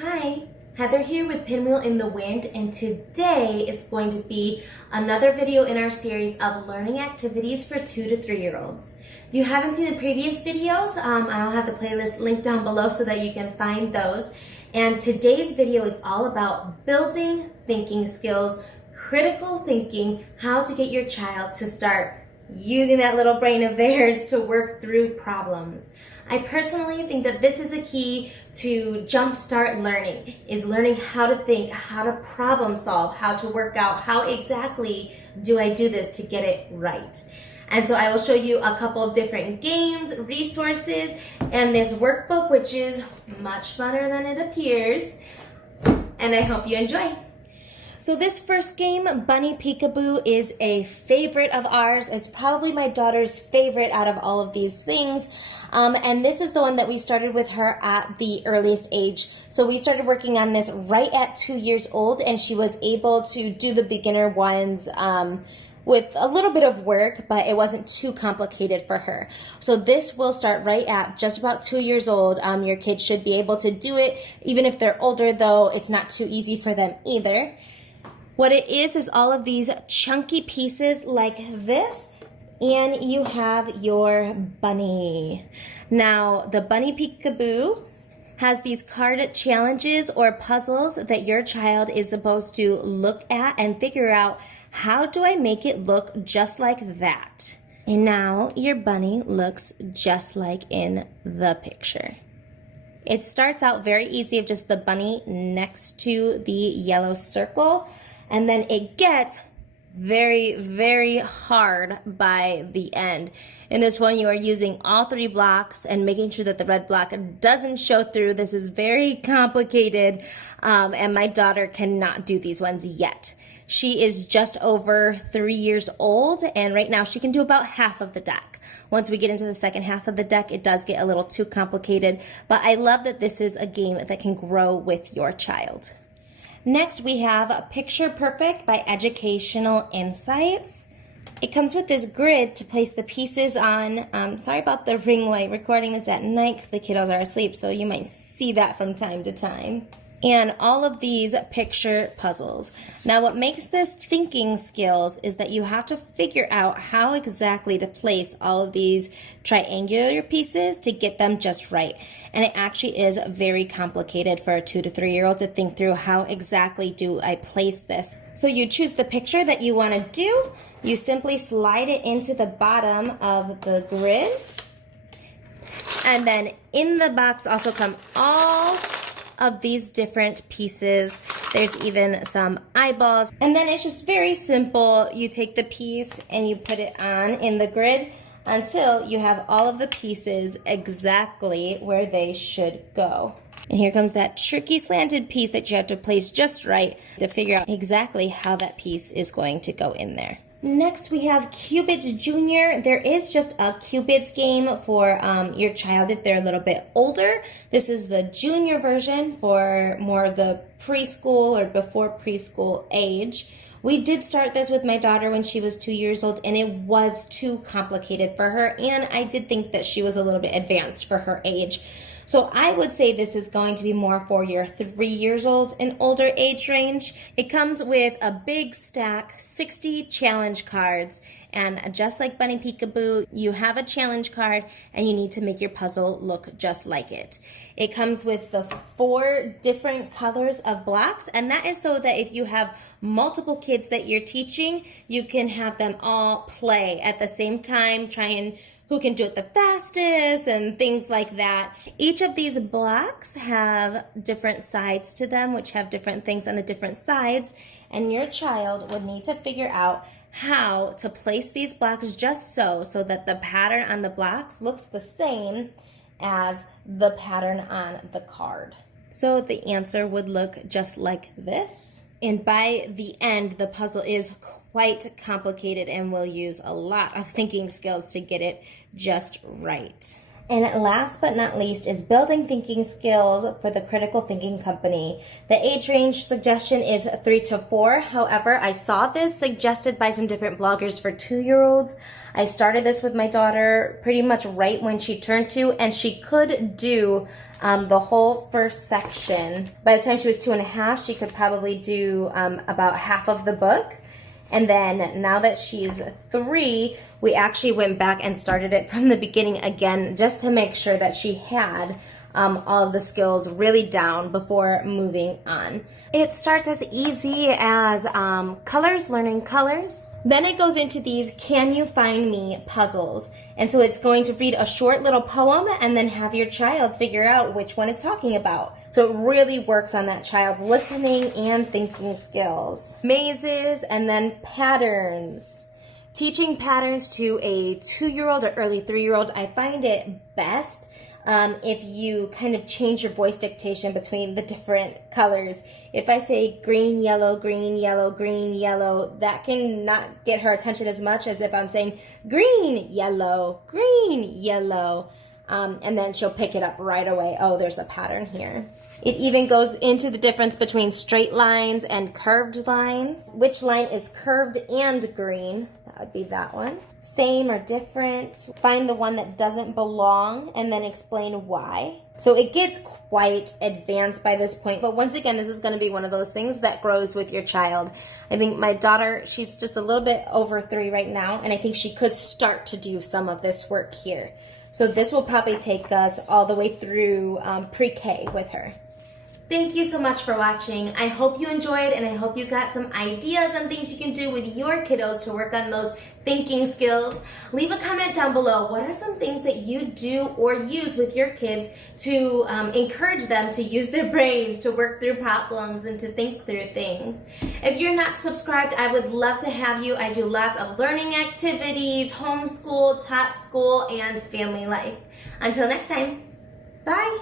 Hi, Heather here with Pinwheel in the Wind, and today is going to be another video in our series of learning activities for 2 to 3 year olds. If you haven't seen the previous videos, I'll have the playlist linked down below so that you can find those. And today's video is all about building thinking skills, critical thinking, how to get your child to start using that little brain of theirs to work through problems. I personally think that this is a key to jumpstart learning, is learning how to think, how to problem solve, how to work out, how exactly do I do this to get it right. And so I will show you a couple of different games, resources, and this workbook, which is much funner than it appears. And I hope you enjoy. So this first game, Bunny Peekaboo, is a favorite of ours. It's probably my daughter's favorite out of all of these things. And this is the one that we started with her at the earliest age. So we started working on this right at 2 years old, and she was able to do the beginner ones with a little bit of work, but it wasn't too complicated for her. So this will start right at just about 2 years old. Your kids should be able to do it. Even if they're older, though, it's not too easy for them either. What it is all of these chunky pieces like this, and you have your bunny. Now, the Bunny Peekaboo has these card challenges or puzzles that your child is supposed to look at and figure out, how do I make it look just like that? And now your bunny looks just like in the picture. It starts out very easy of just the bunny next to the yellow circle, and then it gets very, very hard by the end. In this one, you are using all 3 blocks and making sure that the red block doesn't show through. This is very complicated, and my daughter cannot do these ones yet. She is just over 3 years old, and right now she can do about half of the deck. Once we get into the second half of the deck, it does get a little too complicated, but I love that this is a game that can grow with your child. Next, we have Picture Perfect by Educational Insights. It comes with this grid to place the pieces on. Sorry about the ring light. Recording this at night because the kiddos are asleep, so you might see that from time to time. And all of these picture puzzles. Now, what makes this thinking skills is that you have to figure out how exactly to place all of these triangular pieces to get them just right. And it actually is very complicated for a 2 to 3 year old to think through, how exactly do I place this. So you choose the picture that you want to do. You simply slide it into the bottom of the grid. And then in the box also come all of these different pieces. There's even some eyeballs, and then it's just very simple. You take the piece and you put it on in the grid until you have all of the pieces exactly where they should go. And here comes that tricky slanted piece that you have to place just right to figure out exactly how that piece is going to go in there. Next, we have Cupid Junior. There is just a Cupid's game for your child if they're a little bit older. This is the junior version for more of the preschool or before preschool age. We did start this with my daughter when she was 2 years old, and it was too complicated for her, and I did think that she was a little bit advanced for her age. So I would say this is going to be more for your 3 years old and older age range. It comes with a big stack, 60 challenge cards, and just like Bunny Peekaboo, you have a challenge card and you need to make your puzzle look just like it. It comes with the 4 different colors of blocks, and that is so that if you have multiple kids that you're teaching, you can have them all play at the same time, try and who can do it the fastest and things like that. Each of these blocks have different sides to them, which have different things on the different sides, and your child would need to figure out how to place these blocks just so that the pattern on the blocks looks the same as the pattern on the card. So the answer would look just like this. And by the end, the puzzle is quite complicated and will use a lot of thinking skills to get it just right. And last but not least is building thinking skills for the critical thinking company. The age range suggestion is 3 to 4. However, I saw this suggested by some different bloggers for 2-year-olds. I started this with my daughter pretty much right when she turned 2, and she could do the whole first section. By the time she was 2.5, she could probably do about half of the book. And then now that she's 3, we actually went back and started it from the beginning again just to make sure that she had all of the skills really down before moving on. It starts as easy as colors, learning colors. Then it goes into these Can You Find Me puzzles. And so it's going to read a short little poem and then have your child figure out which one it's talking about. So it really works on that child's listening and thinking skills. Mazes and then patterns. Teaching patterns to a 2-year-old or early 3-year-old, I find it best if you kind of change your voice dictation between the different colors. If I say green, yellow, green, yellow, green, yellow, that can not get her attention as much as if I'm saying green, yellow, and then she'll pick it up right away. Oh, there's a pattern here. It even goes into the difference between straight lines and curved lines. Which line is curved and green? That would be that one. Same or different. Find the one that doesn't belong and then explain why. So it gets quite advanced by this point, but once again, this is going to be one of those things that grows with your child. I think my daughter, she's just a little bit over 3 right now, and I think she could start to do some of this work here. So this will probably take us all the way through pre-K with her. Thank you so much for watching. I hope you enjoyed, and I hope you got some ideas and things you can do with your kiddos to work on those thinking skills. Leave a comment down below. What are some things that you do or use with your kids to encourage them to use their brains, to work through problems, and to think through things? If you're not subscribed, I would love to have you. I do lots of learning activities, homeschool, tot school, and family life. Until next time, bye.